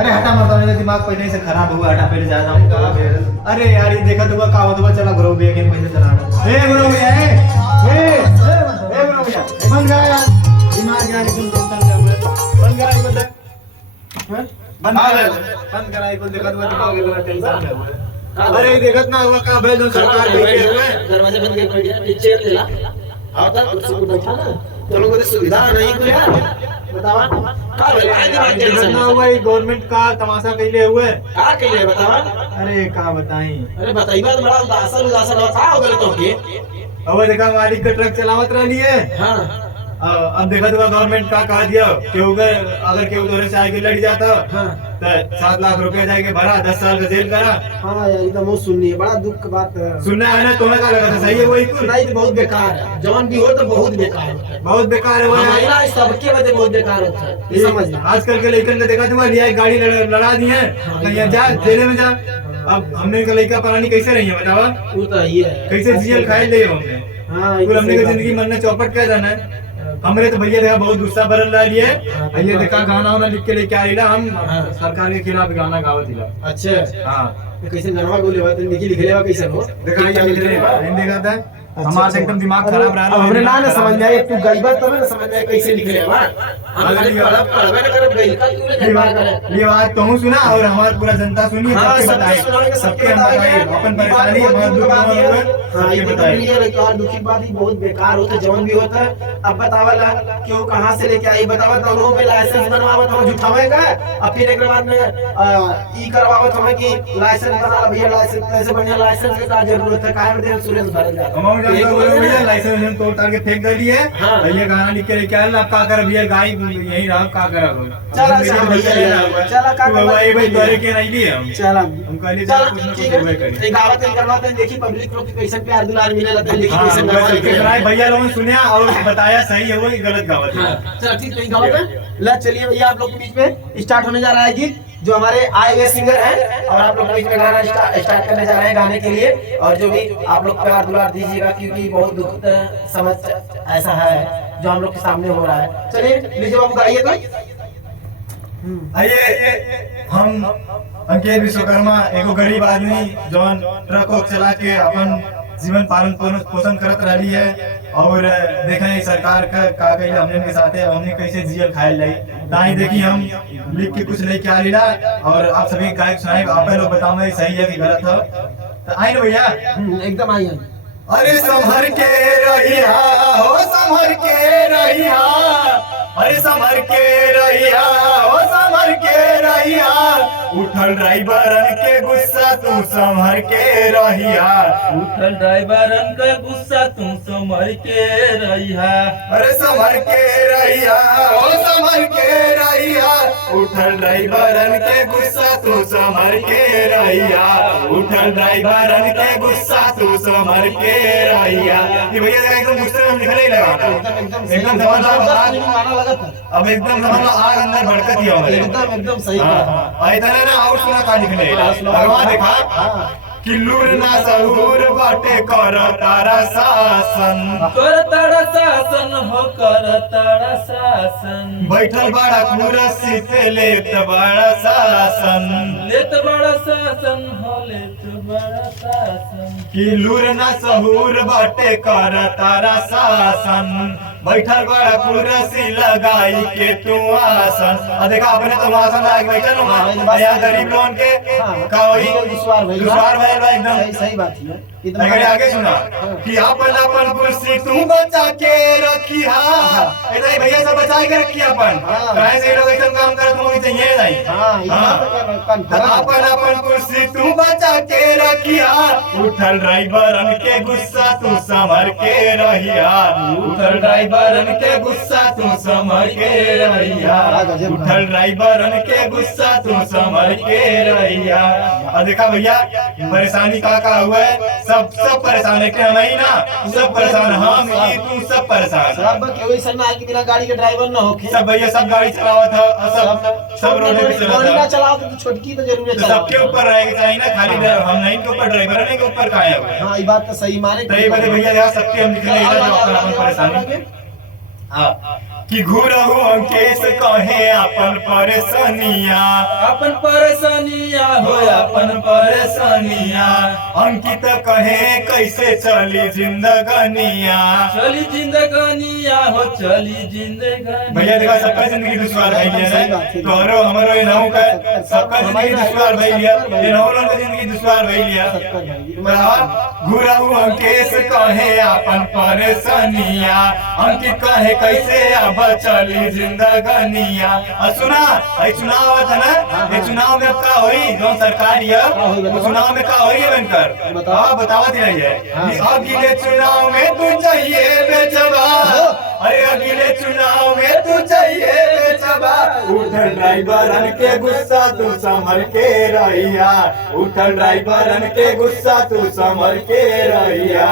अरे हटा मत, मेरा दिमाग पहले से खराब हुआ, हटा पहले जा रहा हूँ। अरे यार ये देखा तो का होता चला गुरु भैया के पहले चलाना। ए गुरु भैया ए गुरु भैया बंद करा यार, दिमाग यार एकदम टेंशन कर रहा है। बंद करा एक बंद, बंद करा एक बंद, देखा तो दिमाग एकदम टेंशन कर रहा है। अरे देखत ना हुआ का भाई जो सरकार बैठे हुए दरवाजे बंद करके बैठ गया, चेयर ले ला आता कुर्सी पे बैठा ना, तो लोगों को सुविधा नहीं कोई यार बतावा का टेंशन ना हुआ। गवर्नमेंट का तमाशा कैले हुए का कइले बतावा। अरे का बताई, अरे बताइबा तो बड़ा उदासन उदासन का हो गए तो के। अब देखा मालिक का ट्रक चलावत रही है। हां अब देखा तो गवर्नमेंट का कहा दिया कि अगर केहू तोरे से आके लड़ जाता हां तो 7 लाख रुपए जाके भरा, 10 साल का जेल करा। हां यार ये तो बहुत सुननी है, बड़ा दुख की बात है। सुनना है ना, तुम्हें क्या लगा था सही है वही कुछ? नहीं तो बहुत बेकार है, जवान भी हो तो बहुत बेकार होता है, बहुत बेकार है वो यार। महिला सबके वजह बहुत बेकार होता है, ये समझना। आजकल के लड़कन ने देखा तो लिया गाड़ी लड़ा दी है, कहीं जा जेल में जा। अब हमने का लड़का परानी कैसे रही है बतावा, वो तो ये है कैसे जेल खाए ले हमने। हां पूरा हमने की जिंदगी मरने चौपट कर देना है। हमरे तो भैया देखा बहुत गुस्सा भरल रही है। भैया देखा गाना वाना लिख के लेके आ रही हम सरकार के खिलाफ गाना गावत हिला। अच्छा हां कैसे गनवा बोले बात लिख लेवा कैसे हो देखा ये लिख रहे हैं, देखा था हमारा एकदम दिमाग खराब रहा। अब हमरे ना समझ में आया, तू गईबा तब ना समझ में आया कैसे लिख लेवा। हम पढ़बे ना करब गई का तू ले गईबा करे। ये बात तो सुना और हमारी पूरा जनता सुनी, हां सबके बताई, सबके हम बताई अपन परेशानी हमारे दुख में। हां ये तो क्लियर है, और दुखी बात ही बहुत बेकार होता है, जवान भी होता है। अब बतावला क्यों कहां से लेके आई बतावा, तो उन्हों पे लाइसेंस बनवावत हम झूठावेगा, और फिर एक बाद में ई करवावत हम कि लाइसेंस बना भैया, लाइसेंस कैसे बढ़िया लाइसेंस के का जरूरत है, काहे में इंश्योरेंस भरल जाता भैया लाइसेंस तोड़ ताड़ के फेंक दिए। भैया गाना लिख के लेके आए, अब का कर भैया गाय यही रहा का करा। चला चला का भाई भाई तोरे के नहीं लिए हम, चला हम कहली चला कुछ ना ठीक कुछ है करी। एक गावत करवाते हैं, देखी पब्लिक लोग कैसे प्यार दुलार मिले लगता है, देखी कैसे गावत भैया लोगों ने सुना और बताया सही है वो गलत गावत है। चलो ठीक है गावत है। ला चलिए भैया आप लोग के बीच में स्टार्ट होने जा रहा है गीत, जो हमारे आए हुए सिंगर हैं और आप लोग के बीच में गाना स्टार्ट करने जा रहे हैं गाने के लिए। और जो भी आप लोग प्यार दुलार दीजिएगा, क्योंकि बहुत दुख समझ ऐसा है जो हम लोग के सामने हो रहा है। चलिए लीजिए बाबू गाइए तो। आइए हम अंकित विश्वकर्मा एगो गरीब आदमी जौन ट्रक चला के अपन जीवन पालन पोषण करत रही है। और देखें सरकार का कही हमने के साथ है, हमने कैसे जियल खाए लाई ताई देखी हम लिख के कुछ लेके आ लीला। और आप सभी गायक सुनाए, आप लोग बताओ सही है कि गलत है। तो आई ना भैया एकदम आइए। अरे संभर के रहिया हो, संभर के रहिया, अरे संभर के रहिया हो, संभर के रहिया, उठल ड्राइवरन के गुस्सा तू संभर के रहिया, उठल ड्राइवरन का गुस्सा तू संभर के रहिया। अरे संभर के रहिया हो, संभर के रहिया, उठल ड्राइवरन के गुस्सा तू संभर के रहिया, उठल ड्राइवरन के गुस्सा तू संभर के रहिया। ये भैया एकदम गुस्से में लिखने ही लगा, एकदम समझ अब एकदम आग अंदर भड़कत ही हो एकदम एकदम सही बात है। इधर ना और सुना का लिखने भगवान देखा कि लूर ना सहूर बाटे कर तारा शासन, कर तारा शासन हो, कर तारा शासन, बैठल बड़ा कुर्सी पे लेत बड़ा शासन, लेत बड़ा शासन हो, लेत बड़ा शासन, कि लूर ना सहूर बाटे कर तारा शासन, बैठल बड़ा कुर्सी लगाई के तू आसन। देखा अपने तो आसन लगा के बैठल हो या गरीब लोगन के का वही दुश्वार भइल बा एकदम। सही बात है। अगर आगे सुना कि अपन अपन कुर्सी तू बचा के रखिया, ऐसा भैया सब बचा के रखिया अपन, काहे से लोग ऐसा काम करत हो चाहिए नहीं। अपन अपन कुर्सी तू बचा के रखिया, उठल ड्राइवरन के गुस्सा तू संभर के रहिया, उठल ड्राइवरन के गुस्सा तू संभर के रहिया, उठल ड्राइवरन के गुस्सा तू संभर के रहिया। और देखा भैया परेशानी का हुआ है, सब परेशान है कि हम ही ना, सब परेशान हम ही तू सब परेशान। सब केवल सन्ना के बिना गाड़ी के ड्राइवर ना होके सब भैया सब गाड़ी चलावत है, सब रोड पे गाड़ी ना चलाओ तो छोटकी तो जरूर चलाओ। सबके ऊपर रहेगा चाहिए ना, खाली हम नहीं के ऊपर ड्राइवर नहीं के ऊपर का है। हां ये बात तो सही माने तो ये बात भैया यहाँ सबके हम निकले इधर अपन परेशानी। हाँ कि घुरहु अंकेश कहे अपन परेशानिया, अपन परेशानिया हो अपन परेशानिया, अंकित कहे कैसे चली जिंदगानिया। चली जिंदगानिया हो चली जिंदगानी। भैया देखा सबका जिंदगी दुश्वार भइल है, तोहरो हमरो ये नहु का सबका जिंदगी दुश्वार भइल है, ये नहु लोग की जिंदगी दुश्वार भइल है। घुरहु अंकेश कहे अपन परेशानिया, अंकित कहे कैसे अब चली जिंदगानिया। और सुना ये चुनाव आवत है ना, ये चुनाव में अब का होई जो सरकार है, वो चुनाव में का होई है बनकर बतावत ही रही है कि अगले चुनाव में तू चाहिए बेचबा, अरे अगले चुनाव में तू चाहिए बेचबा। उठल ड्राइवरन के गुस्सा तू संभल के रहिया, उठल ड्राइवरन के गुस्सा तू संभल के रहिया।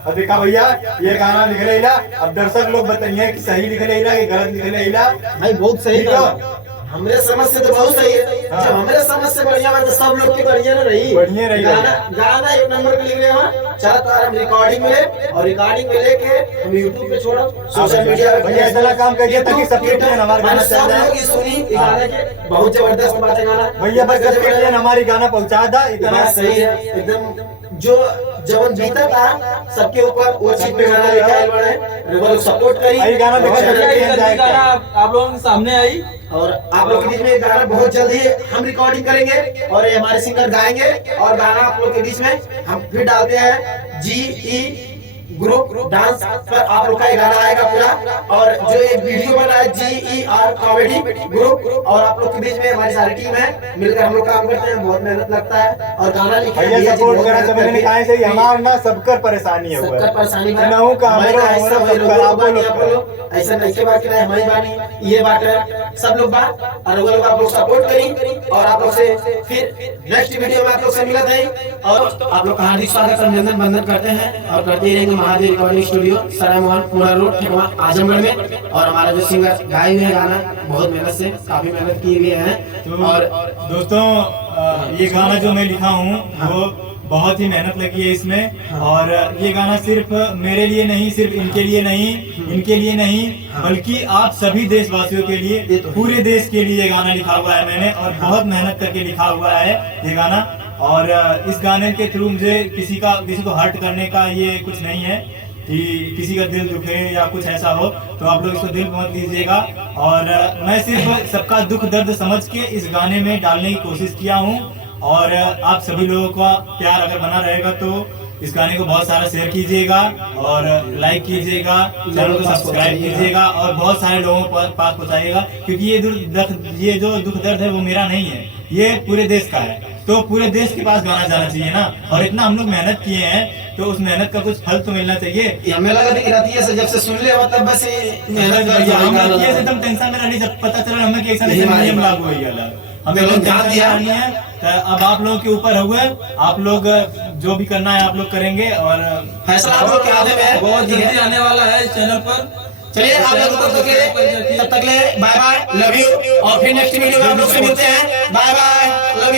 अब देखा भैया ये गाना लिख लेला, अब दर्शक लोग बताइए कि सही लिख लेला कि गलत लिख लेला। भाई बहुत सही था, हमरे समझ से तो बहुत सही है। जब हमरे समझ से बढ़िया बात तो सब लोग की बढ़िया ना रही, बढ़िया रही। गाना एक नंबर पे लिख रहे हैं। चलो तो हम रिकॉर्डिंग में और रिकॉर्डिंग में लेके हम YouTube पे छोड़ो, सोशल मीडिया पे भैया ऐसा काम करिए ताकि सबके ऊपर हमारा गाना चल सब जाए। लोग सुनी गाना के बहुत जबरदस्त बात है गाना भैया बस सबके लिए हमारी गाना पहुंचा दा, इतना सही है एकदम। जो जब बीता था सबके ऊपर वो चीज पे गाना लिखा है, बड़े वो लोग सपोर्ट करी। यही गाना देखो गाना आप लोगों के सामने आई और आप लोग के बीच में गाना बहुत जल्दी हम रिकॉर्डिंग करेंगे और ये हमारे सिंगर गाएंगे और गाना आप लोग के बीच में हम फिर डालते हैं। GE ग्रुप डांस पर आप लोग का ये गाना आएगा पूरा, और जो एक वीडियो बना है GER कॉमेडी ग्रुप, और आप लोग के बीच में हमारी सारी टीम है, मिलकर हम लोग काम करते हैं, बहुत मेहनत लगता है और गाना लिखा है। भैया सपोर्ट करा सब मैंने कहा से हमारा ना सबकर परेशानी है, सबका परेशानी है नहु का हमरो ऐसा सब खराब लोग ऐसा नहीं के बात है, हमारी बानी ये बात है, सब लोग बात और वो लोग आप लोग सपोर्ट करी और आप लोग से फिर नेक्स्ट वीडियो में आप लोग से मिलते हैं। और आप लोग का हार्दिक स्वागत अभिनंदन वंदन करते हैं और करते ही रहेंगे महादेव रिकॉर्डिंग स्टूडियो, सरायमोहन पूरा रोड ठेकवा आजमगढ़ में। और हमारा जो सिंगर गाए हुए हैं गाना बहुत मेहनत से काफी मेहनत किए हुए हैं। तो और दोस्तों ये गाना जो मैं लिखा हूँ वो बहुत ही मेहनत लगी है इसमें, और ये गाना सिर्फ मेरे लिए नहीं, सिर्फ इनके लिए नहीं, इनके लिए नहीं, बल्कि आप सभी देशवासियों के लिए, पूरे देश के लिए ये गाना लिखा हुआ है मैंने, और बहुत मेहनत करके लिखा हुआ है ये गाना। और इस गाने के थ्रू मुझे किसी को हर्ट करने का ये कुछ नहीं है कि किसी का दिल दुखे या कुछ ऐसा हो, तो आप लोग इसको दिल मत लीजिएगा। और मैं सिर्फ सबका दुख दर्द समझ के इस गाने में डालने की कोशिश किया हूँ, और आप सभी लोगों का प्यार अगर बना रहेगा तो इस गाने को बहुत सारा शेयर कीजिएगा और लाइक कीजिएगा, चैनल को सब्सक्राइब कीजिएगा और बहुत सारे लोगों के पास पहुंचाइएगा, क्योंकि ये जो दुख दर्द है वो मेरा नहीं है, ये पूरे देश का है, तो पूरे देश के पास गाना जाना चाहिए ना। और इतना हम लोग मेहनत किए हैं तो उस मेहनत का कुछ फल तो मिलना चाहिए। हमें लगा कि रतिया से जब से सुन लिया तब बस मेहनत कर एकदम टेंशन में रहनी, जब पता चला हमें कि ऐसा नियम लागू हो गया, हमें लोग ध्यान दिया नहीं है। तो अब आप लोगों के ऊपर हुए, आप लोग जो भी करना है आप लोग करेंगे और फैसला आप लोग के हाथ में है, बहुत जल्दी आने वाला है इस चैनल पर। चलिए आप लोग तब तक ले बाय बाय, लव यू, और फिर नेक्स्ट वीडियो में आप लोग से मिलते हैं। Bye bye, love you.